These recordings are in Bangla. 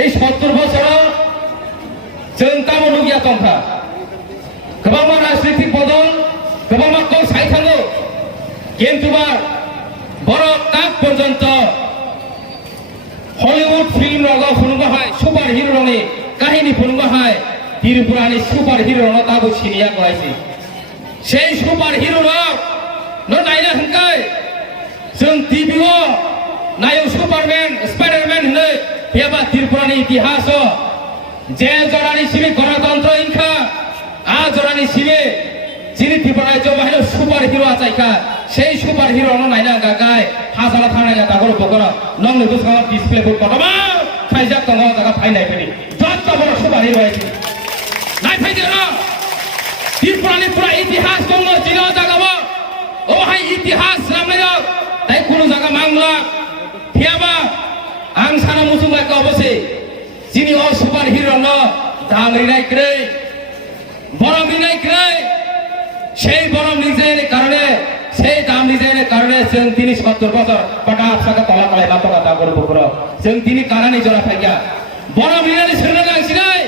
এই 70 বছराव जों ताबो नुगिया दंखा गोबां राजनीतिक बदल गोबां कौ साइ थाङो किन्तुबा बर' ताक पर्यन्त हलिउड फिल्म रगाव फुनुबाहाय सुपार हिरो रंनि काहिनी फुनुबाहाय त्रिपुरानि सुपार हिरो रंनो ताबो सिनिया गलायसि সেই सुपार हिरो रंग न नायनो हंखाय जों टिभिओ नायो सुपारमेन स्पाइडारमेन होनो बेबा त्रिपुरानि इतिहास जे जरानि सिबि गणतन्त्र इंखा आ जरानि सिबि जिनि त्रिपुरा राज्य बाहिर सुपार हिरो आचाइखा সেই সুপার হিরো ন নাইনা গাগায় হাজারা থানায় তাগর বগর নং নিবুসা ডিসপ্লে বোর্ড কতবা ফাইজাক দङ জায়গা ফাইনাই ফেনি যত বড় সুপার হিরো আইছে নাই ফাইদে না ত্রিপুরানি পুরা ইতিহাস দङ জিনো জায়গাবো ও হাই ইতিহাস রামনায় তাই কোন জায়গা মাংলা ফিয়াবা আং সানা মুসুমাই কবসে जिनि अ सुपार हिरो न दामरिनाय क्रै बरमरिनाय क्रै সেই বরম নিজের কারণে সেই দাম নিজের কারণে जों তিনি 70 বছর পাটা আপসাকা তলা তলায় মাথা কথা করে বকর जों তিনি কারণে জরা ফাইয়া বরম লিনানি সেরনা গাংছিনাই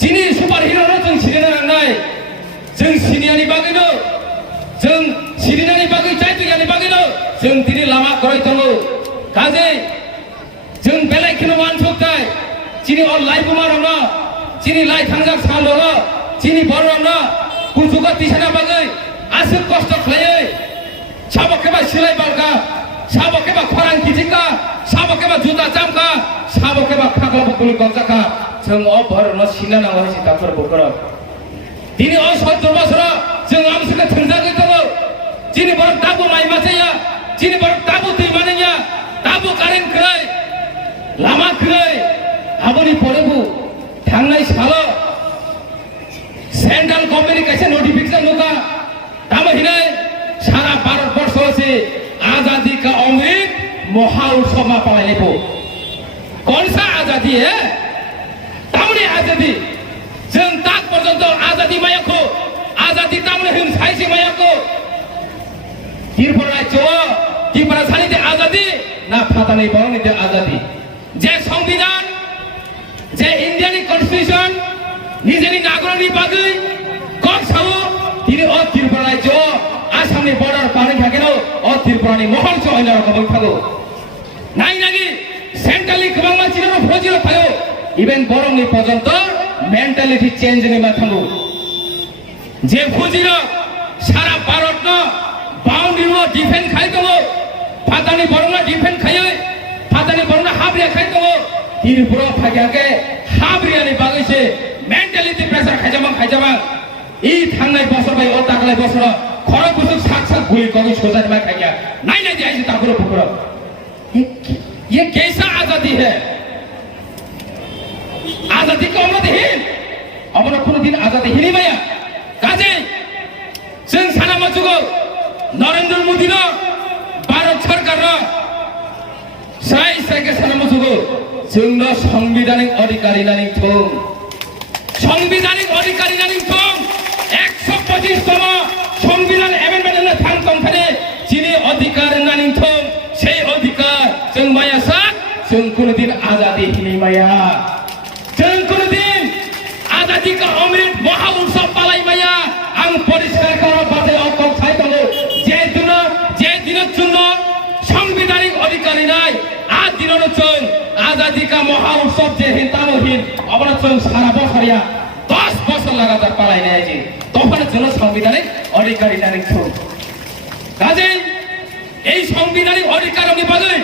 যিনি সুপার হিরো ন जों সিরিনা নাংনাই जों সিনিয়ানি বাগিনো जों সিরিনানি বাগি চাইতুয়ানি বাগিনো जों তিনি লামা করাই তঙ্গো কাজে जों बेलायखिनो मानसुकताय যিনি অ লাইফুমা রং যিনি লাই থাंजाक सान दङ যিনি बर रं कुजुगा तिसाना बागै आसु कष्ट खालायो साबकेबा सिलाय बालका साबकेबा खरां किजिका साबकेबा जुता जामका साबकेबा खागला बकुलि गजाका जों अ बर न सिना नांगौ सि दाफोर बकर दिनै अ 70 बছर जों आमसुका थंजागै दङ যিনি बर ताबु माइ मासेया যিনি बर ताबु दै मानैया ताबु कारेन्ट क्रै लामा क्रै आबनि परेबु थांनाय साल सेंट्रल गवर्नमेंट कैसे नोटिफिकेशन होगा तब ही सारा भारतवर्ष से आजादी का अमृत महा उत्सव में पालने को कौन सा आजादी है तमने आजादी जों ताक पर्यन्त आजादी माया को आजादी तमने हम साइसे माया को त्रिपुरा राज्य त्रिपुरा सानिते आजादी ना फाता नहीं बरं निते आजादी जे संविधान जे इंडियन कॉन्स्टिट्यूशन निजेनि नागरिकनि बागै कक सावो दिनै अ त्रिपुरा राज्य आसामनि बर्डार पानि थाकेनो अ त्रिपुरानि महल सहैना रकम थागो नाय नागि सेंट्रलनि गोबां मानसिफोर फजिरो थायो इभेन बरंनि पर्यन्त मेंटालिटी चेंज नि माथांगो जे फजिरो सारा भारत न बाउंड्री न डिफेंड खाइ दङ फातानि बरंना डिफेंड खायो फातानि बरंना हाब्रिया खाइ दङ त्रिपुरा फाग्याके हाब्रियानि बागैसे मेंटालिटी प्रेसार खाइजामा ई थांनाय बছर बाय अ तागलाय बছर खरं बुसुक साक साक गुलि गगै सोजानि मा खाइया नाय नाय जाइसे तागरो फुकर ये कैसा आजादी है आजादी को हमने हिन हमने कोनो दिन आजादी हिनि माया काजे जों साना मजुगो नरेंद्र मोदी न भारत सरकार न साइ साइके साना मजुगो जोंनो संविधानिक अधिकारी नानि थों संविधानिक अधिकारी नानि थों 125तम संविधान एमेन्डमेन्ट होनो थां दंखायो जिनि अधिकार नानि थों সেই अधिकार जों माया साक जों कोनो दिन आजादी हिनि माया जों कोनो दिन आजादी का अमृत महा उत्सव पालाय माया आं परिष्कार करा बाथाय अकल छाय दङ जे दिनक जন্য संविधानिक अधिकारी নাই आ दिननो जों आजादी का महा उत्सव जे हिन्तानो हिन अबना जों सारा बছरिया 10 বছর লাগাতার পালাইনে আইছি তখন জন্য সাংবিধানিক অধিকারী নানি থো কাজে এই সাংবিধানিক অধিকারनि बागै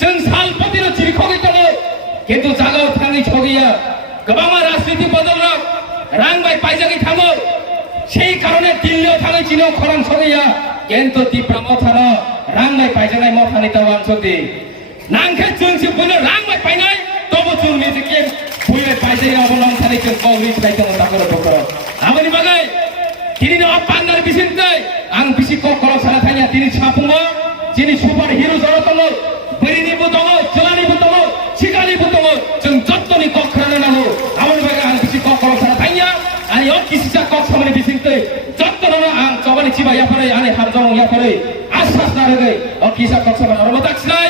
जों सालपतिनो चिरिखगै दङ किन्तु जागाव थाङै छगैया गोबां राजनीति बदलरक रांबाय पाइजागै थाङो সেই কারণে দিল্লিও थाङै चिनो खरां छगैया किन्तु त्रिपुरा मथानो रांबाय पाइजानाय मथानि तावान छगै नांखे जोंसो बुनो रांबाय पाइनाय तबो जों निजेके बुयबाय पाइजाय अबलं थानाय जों कांग्रेस बाय दङ ताकर बकर आमनि बागै दिनै अपान्दार बिसिनदै आं बिसि ककरक साना थाङा दिनै साफुङो जिनि सुपार हिरो जरा दङ बैरिनिबो दङ जोलानिबो दङ सिगानिबो दङ जों जत्तनि ककरानो नांगौ आमनि बागै आं बिसि ककरक साना थाङा आनि अ किसिसा कक सामनि बिसिनदै जत्तनो आं जबानि चिबा याफारै आनि हाबजं याफारै आश्वास नारगै अ किसा कक सामनि अरबो दाखिनाय